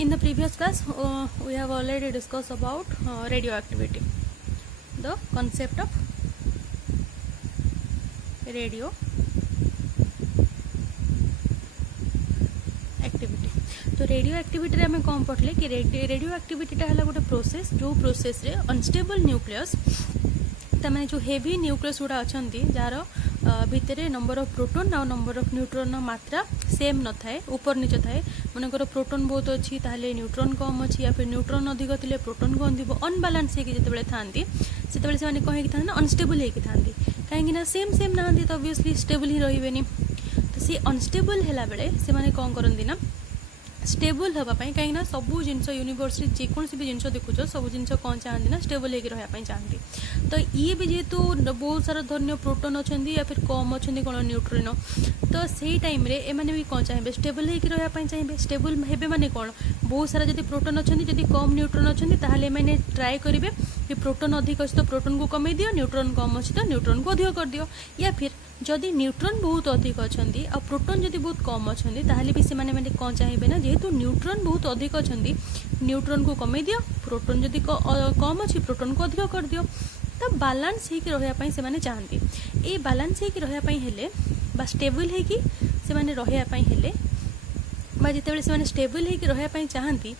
In the previous class, we have already discussed about radioactivity, the concept of radioactivity. तो radioactivity रे हमें कौन पढ़ले कि radioactivity टा हला गोटे प्रोसेस जो प्रोसेस रे अनस्टेबल न्यूक्लियस तमाने जो हेवी न्यूक्लियस गुड़ा अछंती जार भितर नंबर ऑफ प्रोटॉन और नंबर ऑफ न्यूट्रॉन मात्रा सेम न थाए ऊपर नीचे थाए मनकर प्रोटॉन बहुत अच्छी ताहले न्यूट्रॉन कम अच्छी या फिर न्यूट्रॉन अधिक थिले प्रोटॉन कम थी अनबालांस होगी जिते थांती से कौन था ना अनस्टेबल होगी थांती कहीं सेम सेम नहांती तो ऑब्वियसली स्टेबल ही रही तो सी अनस्टेबल है बेले से माने कौन करती ना स्टेबल हाँपाई कहीं सबू जिन यूनिवर्स जेकोसी भी जिन देखुच सब जिन कौन चाहती ना स्टेबल होकर रही चाहती तो ये भी जेहेतु बहुत सारा धन्य प्रोटॉन अच्छा या फिर कम अच्छा कौन न्यूट्रिनो तो से टाइम रे एमाने भी कौन चाहिए स्टेबल होकर रही चाहिए स्टेबल हे माने कौन बहुत सारा जब प्रोटॉन अच्छा जब कम न्यूट्रॉन अच्छा मैंने ट्राए करेंगे कि प्रोटॉन अधिक अच्छे तो प्रोटॉन को कमे दियो न्यूट्रॉन कम अच्छे तो न्यूट्रॉन को अधिक कर दियो या फिर जदि न्यूट्रॉन बहुत अधिक अच्छा आ प्रोटॉन जदि बहुत कम अच्छा ताहले भी से माने कौन चाहिए ना जेहेतु न्यूट्रॉन बहुत अधिक अच्छा न्यूट्रॉन को कमे दियो प्रोटॉन जदि कम अच्छी प्रोटॉन को अधिक कर दियो तो बालांस होकर रही से चाहती ये बालांस होकर रही बा स्टेबल होकर से रही जिते से स्टेबल होकर रही चाहती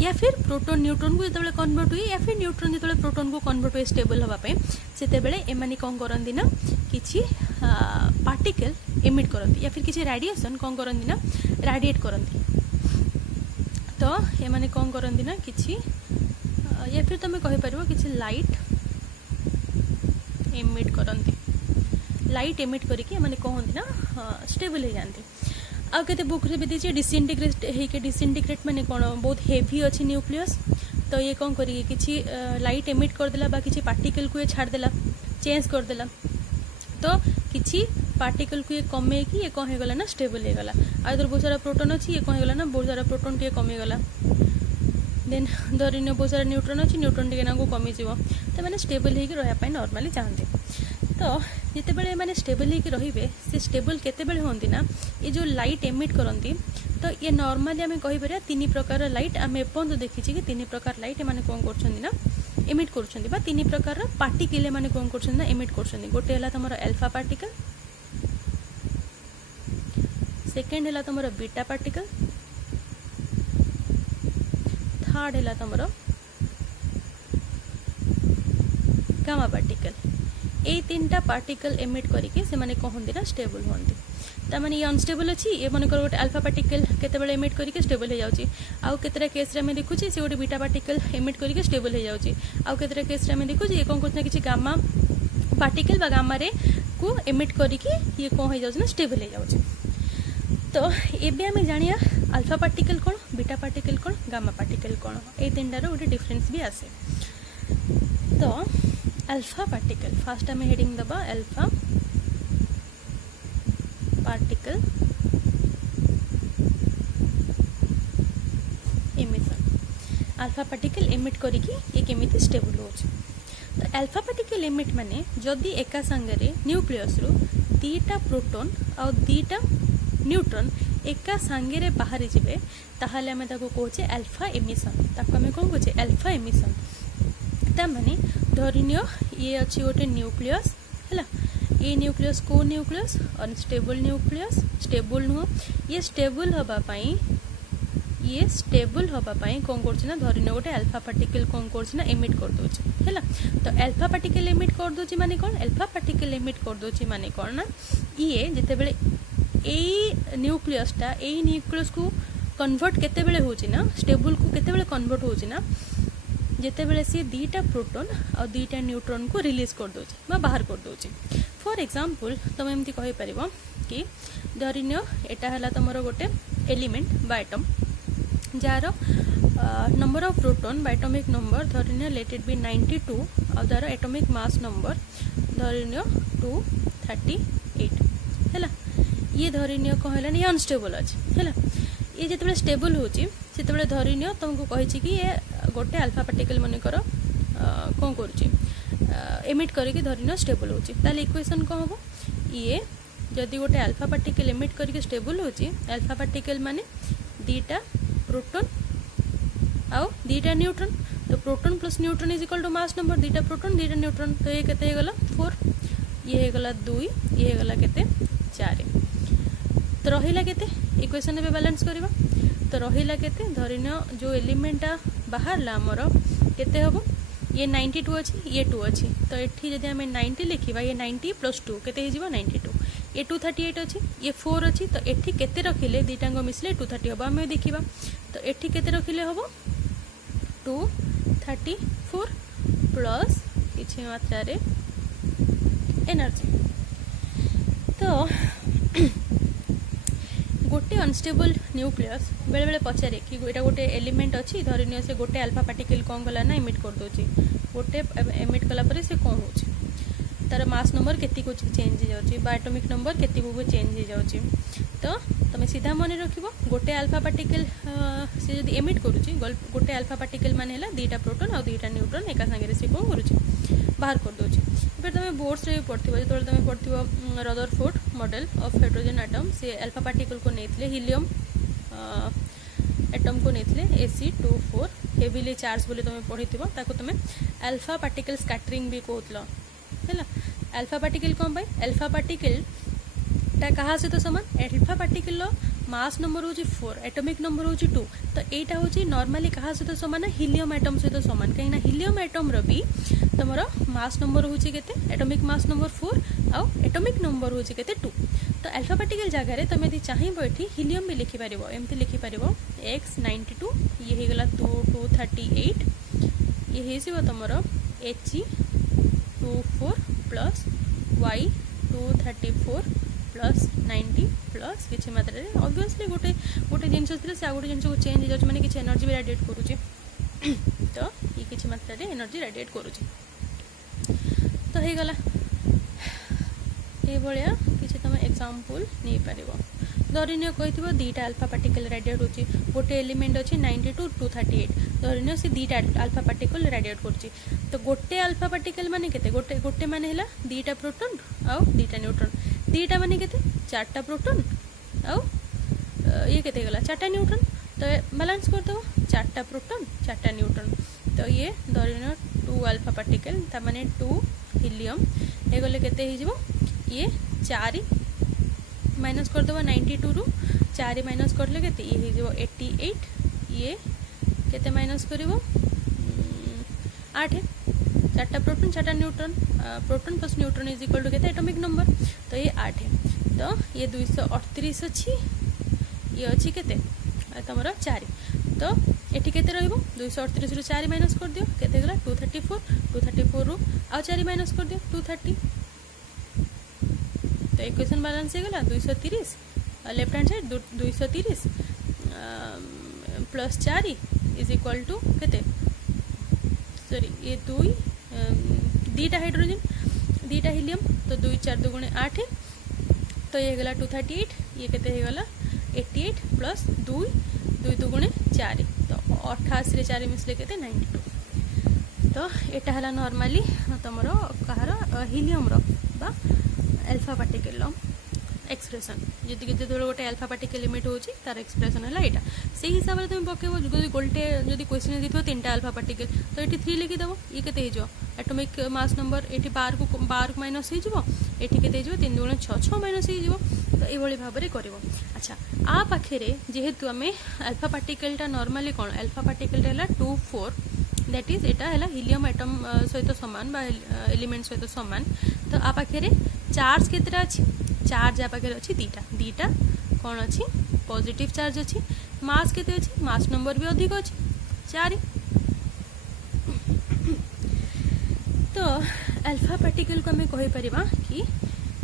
या फिर प्रोटॉन न्यूट्रॉन को जो कन्वर्ट हुए या फिर न्यूट्रॉन जो प्रोटॉन को कन्वर्ट हुए स्टेबल हाँपाई से एमाने कौन करती ना किसी पार्टिकल एमिट करती या फिर किसी रेडिएशन कौन करती ना रेडिएट करती तो एमाने कौन करती ना किसी या फिर तुम कहीपर किसी लाइट एमिट करती लाइट एमिट करके माने कहते ना स्टेबल हो जाती आउ के बुक भी दीजिए डिसइंटीग्रेट होके डिसइंटीग्रेट माने कौन बहुत हेवी अच्छी न्यूक्लियस तो ये कौन करी किसी लाइट एमिट करदेला बा किसी पार्टिकल को ये छाड़देला चेंज करदेला तो किसी पार्टिकल को ये कमे कि ये कौन होगला ना स्टेबल होगला आदर बहुत सारा प्रोटॉन अच्छी ये कौन होगला ना बहुत सारा प्रोटॉन टे कमीगला देन धरने बहुत सारा न्यूट्रॉन अच्छी न्यूट्रॉन टे ना कमीज तो मैंने स्टेबल होकर रही नॉर्मली चाहते तो जितेबाला मैंने स्टेबल होकर रे से स्टेबल केतेबेले होती ना ये जो लाइट एमिट करती तो ये नॉर्मली आम कहीपर तीन प्रकार लाइट आम एपर्यंत देखी कि तीन प्रकार लाइट एम कौन कर एमिट कर तीन प्रकार पार्टिकल मैंने कौन कर एमिट कर गोटे है तुम एल्फा पार्टिकल सेकेंड है तुम बीटा पार्टिकल थर्ड है तुम गामा पार्टिकल ये तीनटा पार्टिकल एमिट करके से माने कहते ना स्टेबल होती ताने ये अनस्टेबल अच्छी ये मन गोटे अल्फा पार्टिकल केतेबेले एमिट करके स्टेबल हो जाउची आउ केतरा केस रे देखुँ से गोटे बीटा पार्टिकल एमिट करके स्टेबल हो जाउची आउ केतरा केस रे देखुँ ये कौन करते किसी गामा पार्टिकल बा गामा रे को एमिट करके ये कौन हो जाउची ना स्टेबल हो जाउची तो एबे आम जानिया अल्फा पार्टिकल कौन बीटा पार्टिकल कौन गामा पार्टिकल कौन ये तीनटार गोटे डिफरेंस भी आसे तो अल्फा पार्टिकल फास्ट आम हेडिंग दबा alpha particle emission alpha particle emit करके ये केमिति स्टेबल हो तो अल्फा पार्टिकल एमिट माने जदि एका संगे न्यूक्लियस रु दीटा प्रोटॉन और दीटा न्यूट्रॉन एका संगे रे बाहरी जिवे ताहले आमे ताको कहचे अल्फा एमिशन ताको आमे कोन कहचे अल्फा एमिशन ता माने धरिनियो ये अच्छी गोटे न्यूक्लियस है ये न्यूक्लियस को न्यूक्लियस अनस्टेबल न्यूक्लियस स्टेबल नुह ये स्टेबल हाँपाई कौन कर धरिनियो गोटे अल्फा पार्टिकल कौन कर एमिट कर दूचे है तो अल्फा पार्टिकल एमिट कर दूची माने कौन अल्फा पार्टिकल एमिट कर दूची माने कौन ना ये जितेबेले न्यूक्लियसटा यही न्यूक्लियस को कन्वर्ट केतेबेले होची ना स्टेबल को केतेबेले कन्वर्ट होची ना जितेबेले सी दीटा प्रोटॉन और दीटा न्यूट्रॉन को रिलीज कर दो बाहर कर दो फॉर एग्जांपल तुम एमती कहि परिबो कि धरिनियो एटा हला तुमरो गोटे एलिमेंट बा एटम जार नंबर ऑफ प्रोटॉन बा एटॉमिक नंबर धरिनियो लेट इट बी 92 और तार एटॉमिक मास नंबर धरिनियो 238 हैला ये धरिनियो कौन है ये अनस्टेबल अच्छे है ये जिते स्टेबल होची से धरिनियो तुमको कही कि ये गोटे अल्फा पार्टिकल मनकर कौन कर एमिट करके धरिनियो स्टेबल होची ताले इक्वेशन कौन हम ये जदि गोटे अल्फा पार्टिकल एमिट करके स्टेबल होची अल्फा पार्टिकल माने दीटा प्रोटॉन आउ दीटा न्यूट्रॉन तो proton plus neutron is equal to mass number दीटा प्रोटॉन दीटा न्यूट्रॉन तो ये केते गला 4 ये गला 2 ये गला केते 4 तो रहिला केते इक्वेशन में बैलेंस करबा तो रहिला केते धरिनो जो एलिमेंटा बाहरला हमर केते हबो ये 92 अच्छी ये 2 अच्छी तो एठी जदि हमें 90 लिखिबा ये 90 प्लस 2 केते हे जीवा 92 ये 238 अच्छी ये 4 अच्छी तो एठी केते रखिले दीटांग मिसले 230 हबो हमें देखिबा तो एठी केते रखिले हबो 234 प्लस किछि मात्रा रे एनर्जी तो गोटे अनस्टेबल न्यूक्लियस बेले बेले पचारे कि एटा गोटे एलिमेंट अच्छी धरिनियो से गोटे अल्फा पार्टिकल कौन कला ना इमिट कर दोची गोटे इमिट कला परे से कौन होची तार मास नंबर केती को चेंज हो जाउची बा एटॉमिक नंबर केती को चेंज हो जाउची तो तमे सीधा मन रखिबो गोटे अल्फा पार्टिकल से जदी इमिट करूची गोटे अल्फा पार्टिकल माने हला दीटा प्रोटॉन और दीटा न्यूट्रॉन एका संगे से कौन करूची बाहर कर दोची फिर तुम बोर्ड्स रे पढ़थिबो जतोल तुम पढ़थिबो Rutherford model of hydrogen atom से अल्फा पार्टिकल को नेथले हीलियम एटम को नेथले Ac24 हेवीली चार्ज बोले तुम पढ़िथिबो ताको तुम अल्फा पार्टिकल स्कैटरिंग भी कहतलो हैला अल्फा पार्टिकल कोन भाई अल्फा पार्टिकल ता कहा से तो समान अल्फा पार्टिकल मास नंबर होची 4 एटॉमिक नंबर होची 2 तो एटा होची नॉर्मली कहा से तो समान हीलियम एटम से तो समान कहीं ना हीलियम एटम रो भी तमरो मास नंबर होची केते एटॉमिक मास नंबर 4 आ एटॉमिक नंबर होची केते 2 तो अल्फा पार्टिकल जगह रे तमे यदि चाहिबो एठी हीलियम भी लिखि परिबो एमति लिखि परिबो x92 ये हे गला 238 ये हे सिबो तमरो He24 plus y234 plus 90 plus किछि मात्रा रे ऑब्वियसली गोटे गोटे जिंस थिले से गोटे जिंस को चेंज हो जाछ माने किछि एनर्जी भी रेडिएट करूची तो ये किछि मात्रा रे एनर्जी रेडिएट करूची तो हे गला ए भलिया किछि तमे एग्जांपल नै परिबो धरिनियो कहिथिबो दीटा अल्फा पार्टिकल रेडिएट होची गोटे एलिमेंट अछि 92 238 धरिनियो से दीटा अल्फा पार्टिकल रेडिएट करची तो गोटे अल्फा पार्टिकल माने केते गोटे गोटे माने हला दीटा प्रोटॉन आ दीटा न्यूट्रॉन दीटा माने केते चारटा प्रोटॉन आ ये केते गला चारटा न्यूट्रॉन तो बैलेंस कर दो चारटा प्रोटॉन चारटा न्यूट्रॉन तो ये धरिनियो 2 अल्फा पार्टिकल ता माने 2 हीलियम ए गले केते हे जिवो ये 4 माइनस कर दो 92 रु 4 माइनस करले केते ये हे जिवो 88 ये केते माइनस करिवो 8 चारटा प्रोटॉन चारटा neutron proton plus neutron is equal to केते एटॉमिक नंबर तो ये 8 तो ये 238 अछि ये अछि केते तमरो 4 तो एठी केते रहइबो 238 रु 4 माइनस कर दियो केते गला 234 रु आ 4 माइनस कर दियो 230 तो इक्वेशन बैलेंस हे गला 230 left hand side 230 plus 4 is equal to केते सॉरी ये 2 दीटा हाइड्रोजन दीटा हीलियम तो 2 4 2 गुणे 8 तो ये गला 238 ये केते हे गला 88 प्लस 2 2 2 गुणे 4 तो 88 रे 4 मिसले केते 92 तो एटा हला नॉर्मली तमरो कहार हीलियम रो बा अल्फा पार्टिकल एक्सप्रेशन जदि जो गोटे अल्फा पार्टिकल लिमिट होची तार एक्सप्रेशन है एटा से हिसाब रे तुम पकेबो जदि गोल्टे जदि क्वेश्चन दिथो तीनटा अल्फा पार्टिकल तो एटी 3 लिखि देबो ये केते हे जो एटॉमिक मास नंबर एटी 12 माइनस हे जिवो एटी केते हे जिवो 3 2 6 6 माइनस हे जिवो तो ए भली भाबरे करबो अच्छा आ पाखरे जेहेतु हमें अल्फा पार्टिकल टा नॉर्मली कोन अल्फा पार्टिकल टा हला 24 दैट इज एटा हला हीलियम एटम सहित समान बा एलिमेंट सहित समान तो आ पाखरे चार्ज केतरा अछि चार्ज आ पाखरे अछि दीटा कोन अछि पॉजिटिव चार्ज अछि मास केते अछि मास नंबर भी अधिक अछि 4 तो अल्फा पार्टिकल को हमें कहि परिबा कि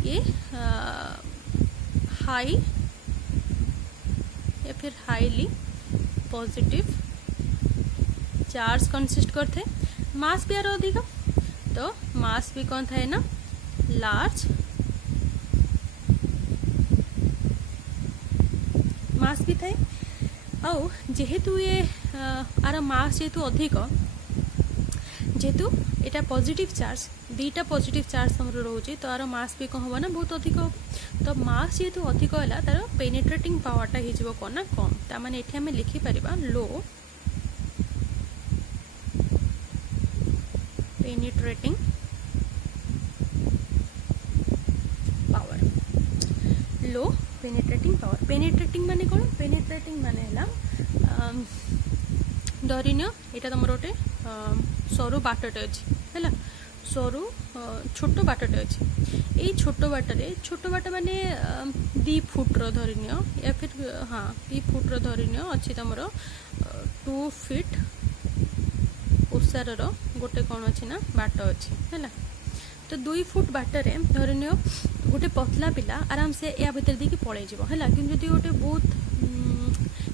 ये हाई या फिर हाईली पॉजिटिव चार्ज कंसिस्ट करते मास भी यार अधिक तो मास भी कौन था ना लार्ज मास भी थाए आउ जेहेतु ये आर मास जेहेतु अधिक जेहेतु एटा पॉजिटिव चार्ज दुईटा पॉजिटिव चार्ज तुम रोचे तो यार मास भी कौन हम ना बहुत अधिक हम तो मास जेहेतु अधिक है तार पेनिट्रेटिंग पावरटा हो कौन ना कम ताने ये आम लिखिपर लो पेनिट्रेटिंग पावर लो पेनिट्रेटिंग पावर पेनिट्रेटिंग माने कौन पेनिट्रेटिंग माने है धरिन यहाँ तुम गोटे सरू बाटटे अच्छी है सरू छोट बाटटे अच्छी यही छोट बाट माने 2 फुट्र धरिन या फिर हाँ 2 फुट्र धरिन अच्छी तुम 2 फीट ओसार गोटे कौन अच्छी ना बाट अच्छी है तो 2 फुट बाटर धरिन गोटे पतला पिला आराम से या भीतर देखिए पलैज है कि गोटे बहुत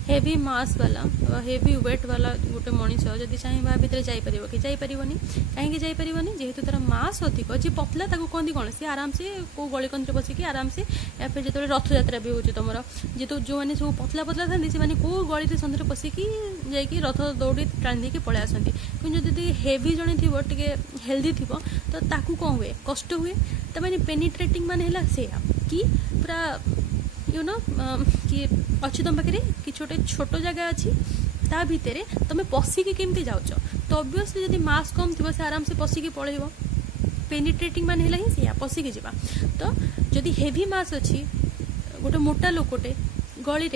हेवी मास वाला हेवी वेट वाला गोटे मनीष जब चाहिए भितर जापर कि जापरनी कहीं जापरनी जेहेतु तार मास अधिक जी पतला कहती कौन सी आराम से कौ गलिकंत्र बसिकी आराम से या फिर जो रथ यात्रा भी हो तुम जेहेतु जो मैंने सब पतला पतला था से कौ गली सन्धि पशिकी जाकि रथ दौड़ी टाणी देकी पलि आसती कि जब हेवी जड़े टे हेल्दी थी तो ताकू कौन हुए कष्ट हुए तो मैंने पेनिट्रेटिंग मान है से कि पूरा यू नो कि अच्छी तुम पाखे कि छोटे छोट जगह अच्छी ता भितर तुम पशिकी केमती जाऊच तो ऑब्वियसली जब मास कम थी से आराम से पशिकी पलैब पेनिट्रेटिंग मान है ही पशिकी जा तो जदि हेवी मास अच्छी गोटे मोटा लोकटे गली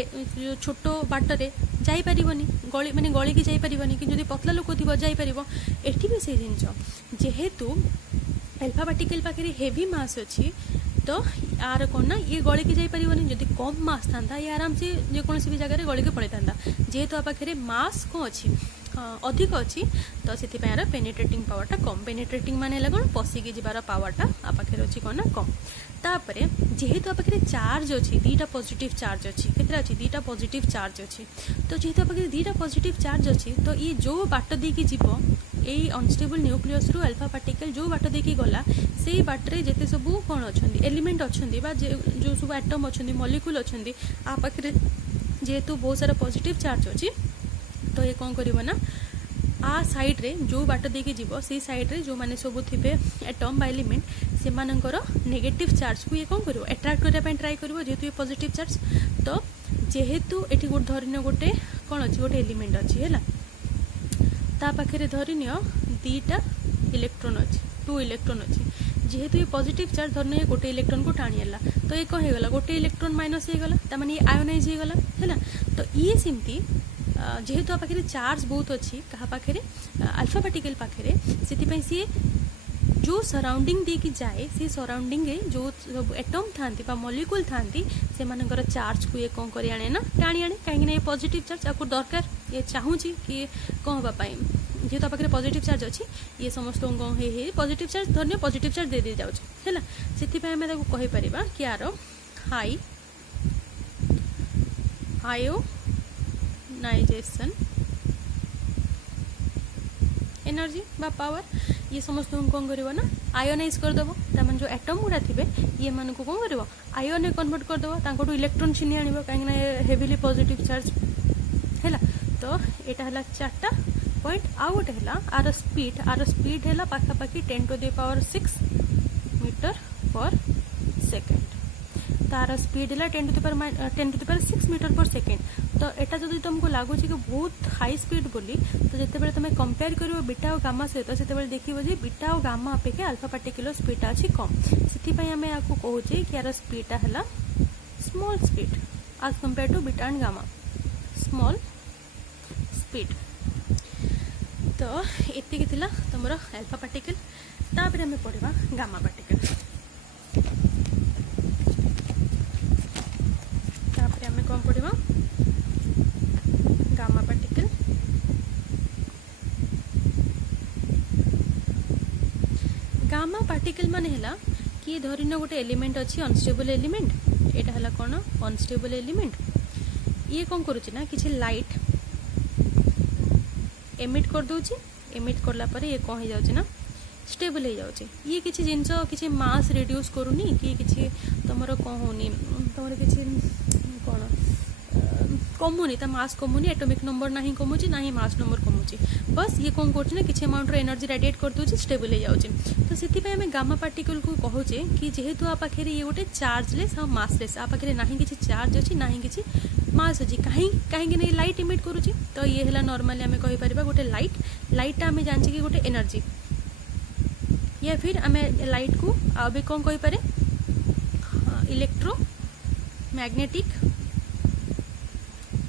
छोट बाटरे जापर गली माने गली की जापरनी कि पतला लोक थी जापर एटी भी से जिन जेहेतु एल्फा पार्टिकल पाखे हेवी मास अच्छी तो यार कौन ना ये गली की जापरनी जब कम मास था ये आराम से जेकोसी भी जगह गली के पड़े था जेहेतु पाखे मास कौन अच्छी अधिक अच्छी तो से यार पेनिट्रेटिंग पावरटा कम पेनिट्रेटिंग मान है कौन पशिकी जीवार पावरटा आपाखे अच्छी कौन ना कम तापर जेहेतु पाखे चार्ज अच्छी 2टा पॉजिटिव चार्ज अच्छी केतरा अच्छी 2टा पॉजिटिव चार्ज अच्छी तो जेहेतु पाखे 2टा पॉजिटिव चार्ज अच्छी तो ये जो बाट देकी जीव यही अनस्टेबल न्यूक्लियस रु अल्फा पार्टिकल जो बाट देकी गला से बाटरे जिते सब कौन अच्छा एलिमेंट अच्छा जो सब एटम अच्छा मलिक्यूल अच्छा आ पाखे जेहेतु बहुत सारा पॉजिटिव चार्ज अच्छी तो ये कौन कर ना आ साइड रे जो बाट देकी जीव से साइड रे जो माने सब थे एटम बा एलिमेंट से नेगेटिव चार्ज को ये कौन कर अट्राक्ट करने ट्राए कर जेहेतु ये पॉजिटिव चार्ज तो जेहेतु ये गोटे धरिन गोटे कौन अच्छी गोटे एलिमेंट अच्छी है ता पाखे धरिन 2टा इलेक्ट्रॉन अच्छी 2 इलेक्ट्रॉन अच्छी जेहेतु ये पॉजिटिव चार्ज धरन ये गोटे इलेक्ट्रॉन को टाणी है तो ये कौन होगा गोटे इलेक्ट्रॉन माइनस होगला तार ये आयोनाइज होगला है तो ये सेमती जेहेतु आ पाखे चार्ज बहुत अच्छी क्या पाखे अल्फा पार्टिकल पाखे से सी जो सराउंडिंग दे कि जाए से सराउंडिंग जो सब एटम था मलिक्यूल था से चार्ज को ये कौन कर आने ना टाणी आने कहीं ये पॉजिटिव चार्ज आपको दरकार ये चाहूँगी कि कौन हाँपाई जेहेतु पाखे पॉजिटिव चार्ज अच्छी ये समस्त कौन है पॉजिटिव चार्ज धरने पॉजिटिव चार्ज दे दी जाए से आम कहीपर कि यार हाई आयोनाइजेशन एनर्जी बा पावर ये समस्त कौन कर ना आयोनाइज करदेव तार जो एटम गुड़ा थे ये मान को कौन कर आयोन कन्वर्ट करदेव इलेक्ट्रॉन छीनि आने कहीं हेविली पॉजिटिव चार्ज है तो यहाँ है 4टा पॉइंट आउ गोटे है आर स्पीड है पाखापाखि 10⁶ मीटर पर सेकेंड तार स्पीड है 10⁶ मीटर पर सेकेंड तो यहाँ जब तुमको लगुच कि बहुत हाई स्पीड बोली तो जिते तुम कंपेयर कर बीटा और गामा सहित से देखो जे बीटा और गामा अपेक्षा अल्फा पार्टिकल स्पीडा अच्छी कम से आम या कहे कि यार स्पीडा है स्मॉल स्पीड आज compare to beta and gamma small speed तो ये तुम अल्फा पार्टिकल तापर आम पढ़ा गामा पार्टिकल तापर आम कौन पढ़ा गामा पार्टिकल गामा पार्टिकल मान है कि धरिन गोटे एलिमेंट अच्छी अनस्टेबल एलिमेंट यहाँ है कौन अनस्टेबल एलिमेंट ये कौन करुच्ची ना किसी लाइट एमिट कर दूची एमिट करला पर ये कौन हो जाउची ना स्टेबल हो जाउची ये किसी जिनस किसी मास रिड्यूस करूनी कि किसी तुमर कौन होनी तुम किसी कौन कमुनी ता मास कमुनी एटॉमिक नंबर ना कमुची ना मास नंबर कमुची बस ये कौन कर किसी अमाउंट एनर्जी रेडिएट कर दूसरी स्टेबल हो जाऊँगी तो से आम गामा पार्टिकल को कहुचे कि जेहेतु आ पाखे ये गोटे चार्जलेस और मासलेस आ पाखे ना किसी चार्ज अच्छी ना कि मास अच्छी कहीं लाइट इमिट करुच्ची तो ये है नॉर्मली आम कहीपर गोटे लाइटा आम जाने कि गोटे एनर्जी या फिर आम लाइट को आ भी कौन कहीपर इलेक्ट्रो मैग्नेटिक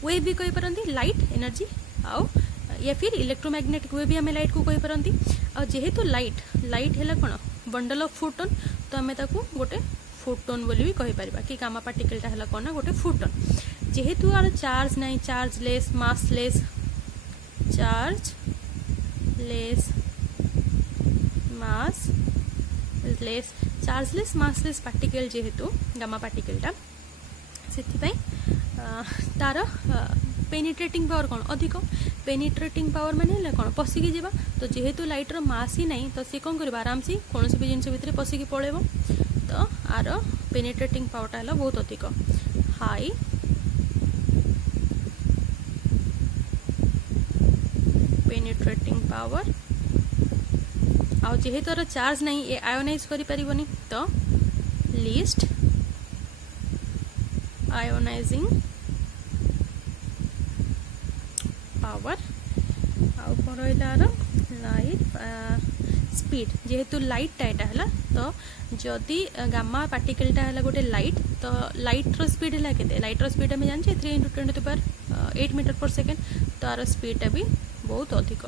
वेव भी कही पारंती लाइट एनर्जी आउ या फिर इलेक्ट्रोमैग्नेटिक वेव भी आम लाइट को कही पारंती आ जेहेतु लाइट है कौन बंडल ऑफ फोटोन तो आम गोटे फोटोन बोली भी कही पारिबा कि गामा पार्टिकलटा है कौन ना गोटे फोटोन जेहेतु आर चार्ज नहीं chargeless massless chargeless massless chargeless massless particle जेहेतु गामा पार्टिकलटा से तार पेनिट्रेटिंग पावर कौन अधिक पेनिट्रेटिंग पावर माने कौन पशिकी जावा तो जेहेतु लाइटर मास ही नहीं तो सी कौन कर आराम से कौन भी जिन भितर पशिकी पड़ेब तो आर पेनिट्रेटिंग पावरटा है बहुत अधिक हाई पेनिट्रेटिंग पावर आ जेहेतु आर चार्ज नहीं ये आयोनाइज करि परिबनी तो लीस्ट आयोनाइजिंग पावर आउ कौन रहा लाइट स्पीड जेहेतु लाइट टाइटा है तो जदि गामा पार्टिकलटा है गोटे लाइट तो लाइटर स्पीड है के लाइटर स्पीड आम जाने 3 × 10⁸ मीटर पर सेकेंड तो आर स्पीडटा भी बहुत अधिक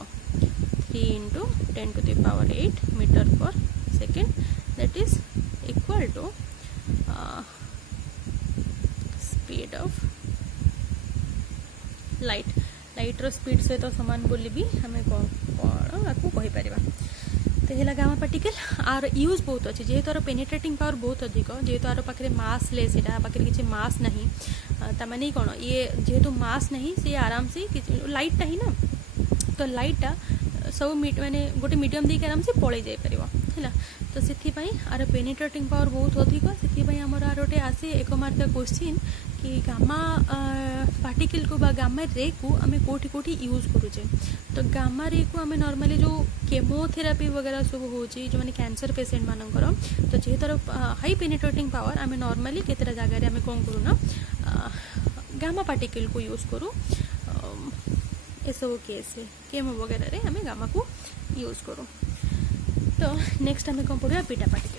3 × 10⁸ metre per second that is equal to speed of lighter speed सहित तो सामान बोली भी आम कौन आपको कहीपर तो है गामा पार्टिकल आर यूज बहुत अच्छे जेहेतु आर पेनिट्रेटिंग पावर बहुत अधिक जेहेतु आर पाखे मास लेस यहाँ पाखे किसी मास नहीं ताने कौन ये जेहेतु मास नहीं सी आराम से लाइटा ही ना तो लाइटा सब माने गोटे मीडियम देके आराम से पलि जापर है तो से आर पेनिट्रेटिंग पावर बहुत अधिक से आमर आर गोटे आसे 1 मार्क क्वेश्चन कि गामा पार्टिकल को बा गामा रे को आम कोठी कोठी यूज करूचे तो गामा रे को आम नॉर्मली जो केमोथेरापी वगैरह सब हो जो मैंने कैंसर पेशेंट मानकर तो जेहेतु हाई पेनिट्रेटिंग पावर आम नॉर्मली केतटा जगह आम कौन करूना गामा पार्टिकल को यूज करूँ ये सब केस केमो वगैरह रे आम गामा को यूज करूँ तो नेक्स्ट आम कौन पढ़ा बीटा पार्टिकल